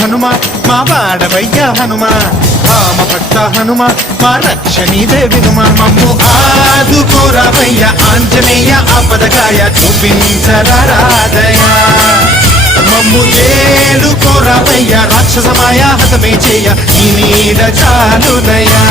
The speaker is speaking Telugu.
హనుమ మా వాడవయ్య హనుమ రామ భక్త హనుమ మా రక్షణీదే వినుమ మమ్ము ఆదుకోరావయ్య ఆంజనేయ ఆపదకాయ చూపించరాదయ మమ్ము ఏలుకోరావయ్య రాక్షసమాయ హతమే చేయ ఈ నీడ చాలునయా